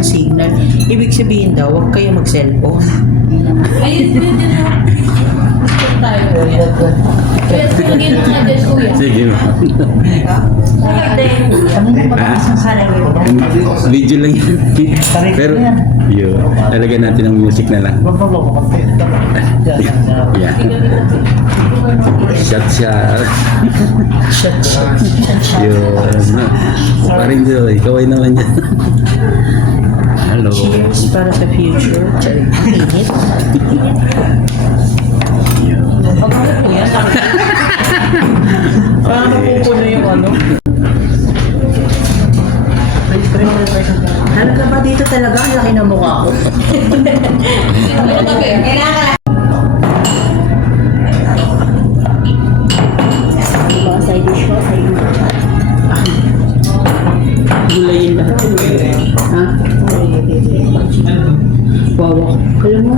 ng signal. Ibig sabihin daw, huwag kayo mag-cellphone. Ayun, pwede na. Tayo. Pwede ko lagyan mo nga dyan, kuya. Sige, ma'am. Video lang yan. Pero, yun. Lalagyan natin ng music na lang. Yeah. Shot. Yun. Paring Joy, kaway naman yan. Hello. Cheers para sa future. Charing. Init. Parang napupuno yung ano. Ano ka ba dito talaga? Ang laki ng mukha ko. Mga side dish ko, side dish. Gulayin lahat. Ha? Wawa. Alam mo,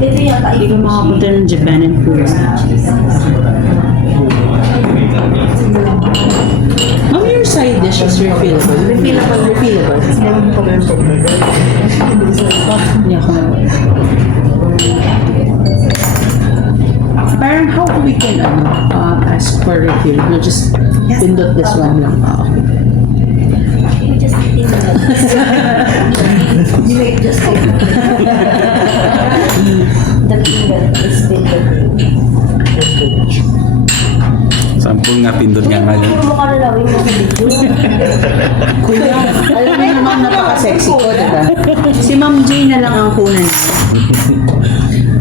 hindi ka makapunta ng Japan and Korea. How your side dish is refillable? Refillable. Yeah, parang how we can ask for refill? We'll just pindot this one lang. You make just the finger is Sampung nga pindot nga nga. Hindi mo kalalawin mo sa video. Kuya, alam mo naman napaka-sexy ko, diba? Si Ma'am J na lang ang kunan niya.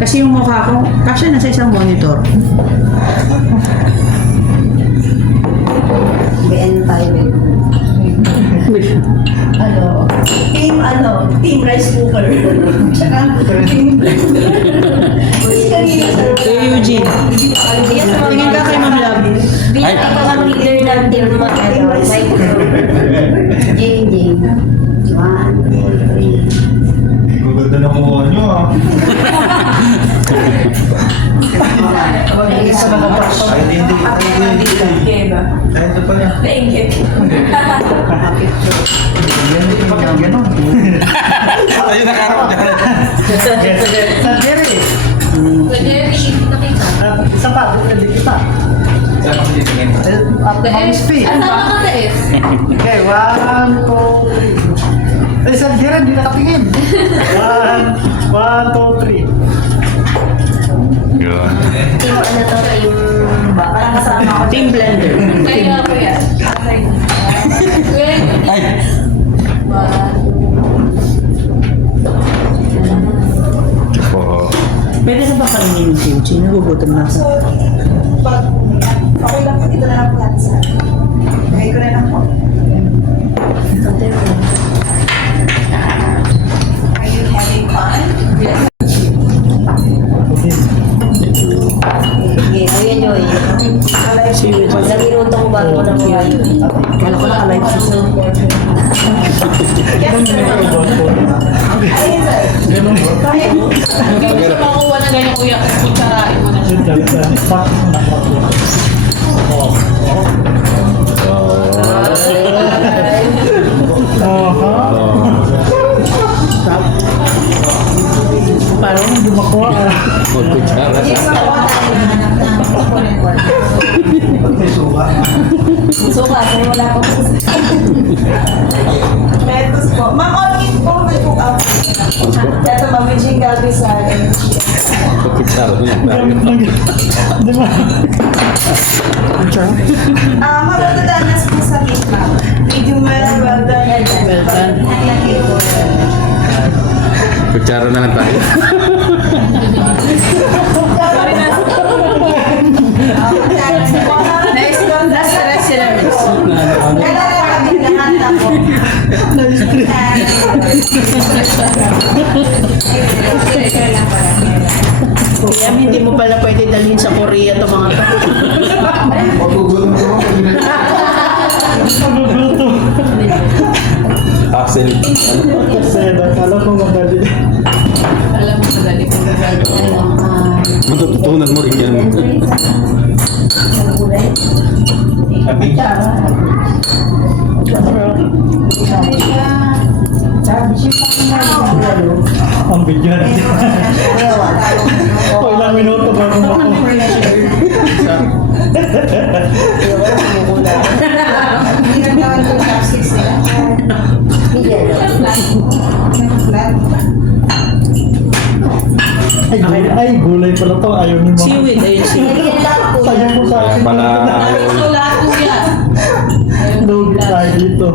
Kasi yung mukha ko, kasi nasa isang monitor. BN tayo. Team rice cooker. Tsaka team Kuya Eugene, tingin ka kay Ma'am Love. Ay. Ang leader ng team mo, like, JJ. 1, 2, 3. Maganda na kuha nyo ah. Ay, hindi. Ay, ito pala. Thank you. Ganon. Ayun, nakarap dyan. Pwede, nakita. Isa pa, hindi kita. Saan ako titingin? After home speed. Ang tama ka taes. Okay, 1, 2, 3. Ay, San Jiran, hindi nakatingin. 1, 2, 3. Yun. Team ano to, team ba? Parang kasama ko. Team Blender. Kaya ko yan. Ay! Oo. Pwede na ba kainin yung Eugene? Nagugutom na ako. Okay lang po, dito na lang po natin sa. Okay ko na lang po. Are you having fun? Okay, ayun yun. Si Eugene. Naminuto ko bago na mga yun. Kala ko naka-live siya. Hindi ko siya makuha na ganyan, kuya. Kutsarain mo na siya. Parang hindi makuha. Magkutsara sa... Suka, sa'yo wala po. Metos po. Ma'am, all-in po, may cook out. Ito, mamijing gabi sa akin. Magkutsara na lang. Magdadanas po sa meat, ma'am. Medium well, well done, and well done. Kutsara na lang tayo. Nasa rest sila, miss. Kuya, hindi mo pala pwede dalhin sa Korea to mga to. Axel. Kasi nakala ko madali. Alam mo, madali ko na Matututunan mo rin yan. Sabi siya, pala to, ayaw ni Mama. Seaweed, ayun seaweed. Ayun lang po. Sayo mo sa akin. Pala, Ito lahat kuya. Lugi tayo dito.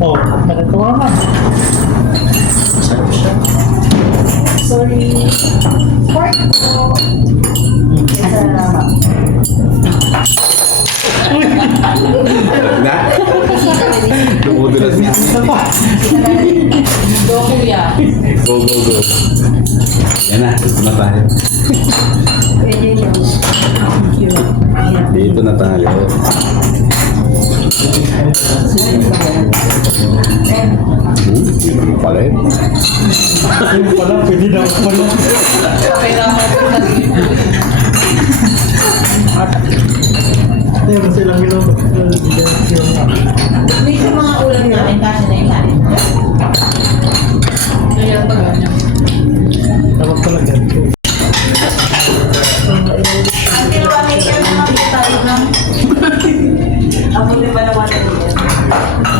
Oh, nakatawa na. Sorry. Pork po. Salamat. na? Dumudulas na. Go kuya. Go, go, go. Yan na, dito na tayo. Pwede yun. Dito na tayo. Ano pala eh? Ayun pala, pwede daw pala. Kailangan ko na Ayun silang minuto. May sa mga ulam namin, kasi na yung kanin. Kaya pag ganyan. Dapat pala ganito. Ang tinawagin yan naman po tayo ng... Ako din ba naman yan?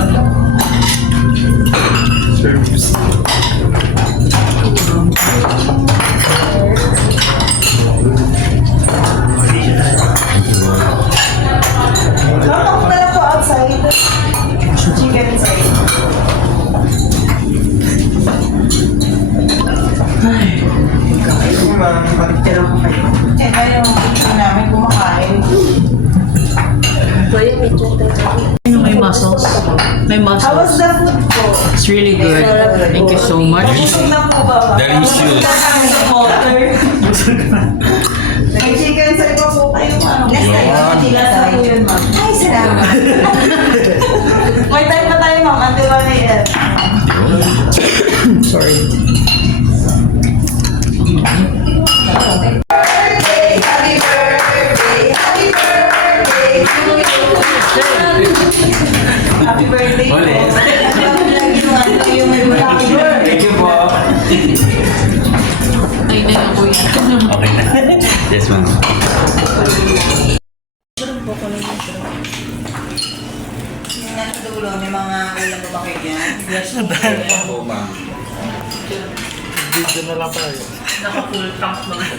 Ako na lang po outside. Chicken inside. Eh, kayo, hindi namin kumakain. Kuya, may chocolate tayo. May mussels. May How was mussels. the food po? It's really good. Thank you so much. Busog na po ba? Delicious. May chicken sa iba po kayo, ma'am. Lasa po yun, ma'am. Ay, salamat. May time pa tayo, ma'am. Ante ba na yan? Sorry. Birthday, happy birthday, happy birthday to you. Happy birthday po. Ulit. Yung happy birthday. Thank you po. Ay, na lang kuya. Okay na. Yes, ma'am. Yung nasa dulo, may mga ulam ba kayo dyan? Yes, Opo, ma'am. Dito na lang tayo. Naka-full tank naman.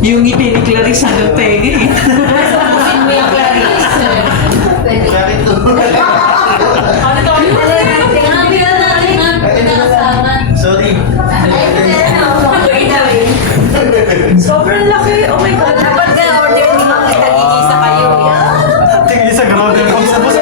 Yung ngiti ni Clarice ano tege. Pusin mo yung Clarice. Sorry. Sobrang laki. Oh my God. Dapat ka order ni Ma'am kita sa kayo. Tingin sa grounded ko sa bus.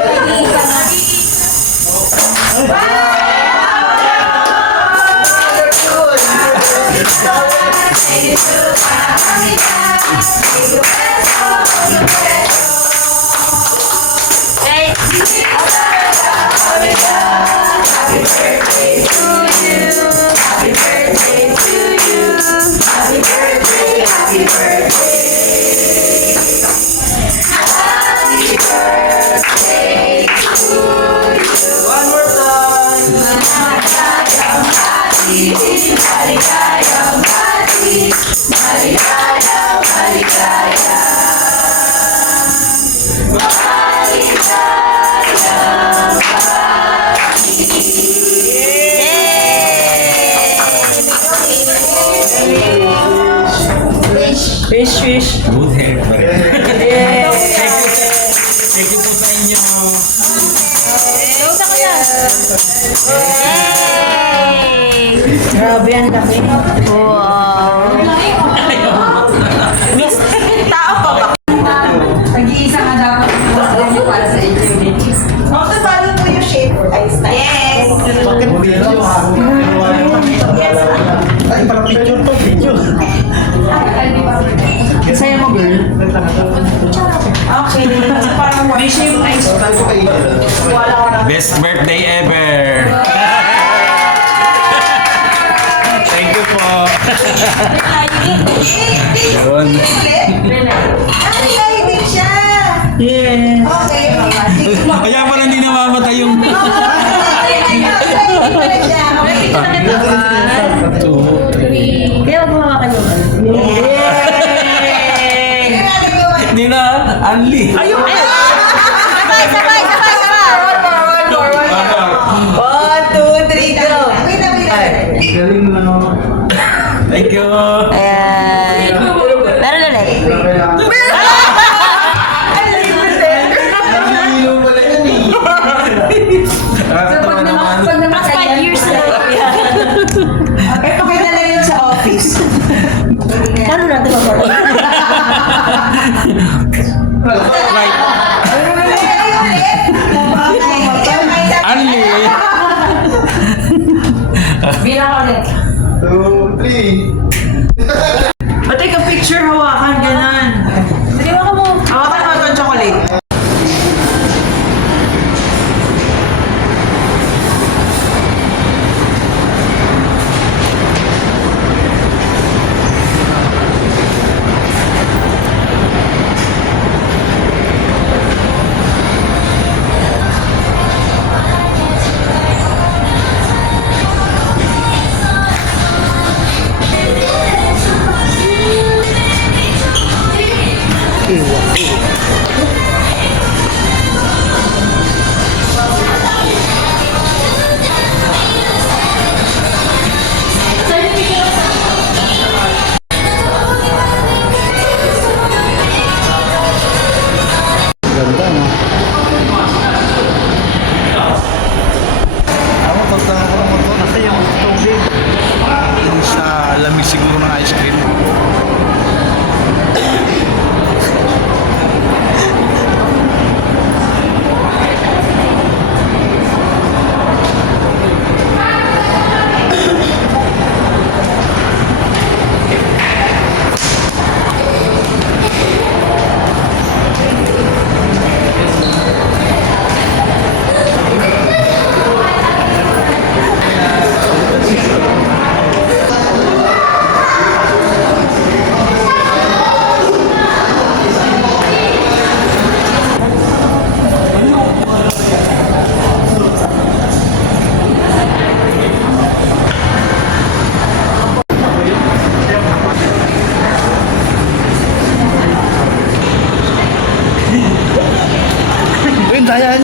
One more time. Fish, fish. Good hair pa rin. Thank you po sa inyo. Grabe, ang laki. Wow. Tao pa ba? Nag-iisa nga dapat yung para sa inyo. Also, follow po yung shape. Yes! Bakit mo dito? Ay, parang picture to, picture. Saya mo, girl. Okay. Parang May shape ice pa. wala ko na. Best birthday ever! Thank you po. Yun. Nakakilig siya! Yes. Okay. Kaya pala hindi namamatay yung... Kaya magmamakan yung ano. Hindi na, Anli. Sabay! Roll more! Galing mo lang ako. Thank you! Ayan. Meron ulit. Nahihilo pala yan eh. Nakakatawa naman. Past 5 years na. Eh, pakidala yun sa office. Paano natin mag-order? Right. Anli! Bilang ulit. 2, 3. Pati ka picture, hawakan, ganan. Sige mo ka mo. Hawakan mo itong chocolate. Ganda, no? Ako, tagtaka ko lang ito. Kasi yung tubig. Yung sa lamig siguro ng ice cream. Uy, daya.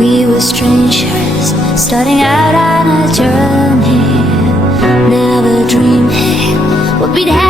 We were strangers, starting out on a journey, never dreaming what we'd have.